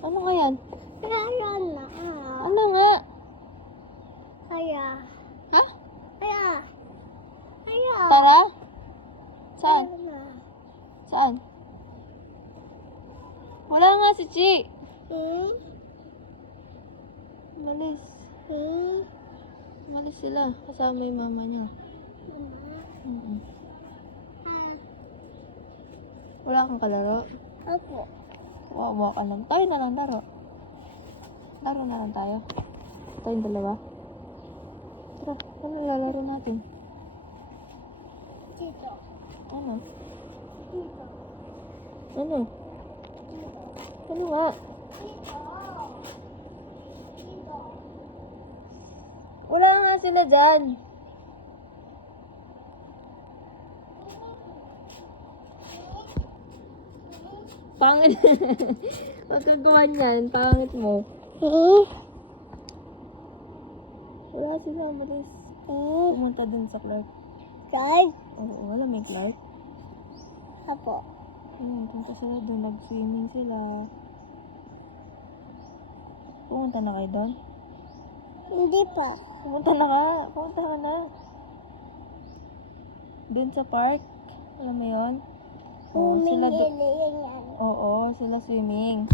Ano nga yan? Kaya na. Ano nga? Kaya. Ha? Kaya. Kaya. Tara? Saan? Kaya na. Saan? Wala nga si Chi. Malis. Malis sila. Kasama yung mama niya. Wala kang kalaro? Opo. Wawa ka lang. Tayo na lang laro. Laro na lang tayo. Tayong dalawa. Tara, ano lalaro natin? Dito. Ano? Dito. Ano? Ano nga? Dito. Dito. Wala nga sila dyan. Pangit. Huwag kang gawa niyan. Pangit mo. Wala sila. Malis. Pumunta din sa Clark. Guys. Oo, wala may Clark. Opo. Punta sila doon. Nag-swimming sila. Pumunta na kayo doon? Hindi pa. Pumunta na ka. Pumunta ka na. Doon sa park. Alam mo yun? Oo, sila Humingili yan. Oo, sila swimming.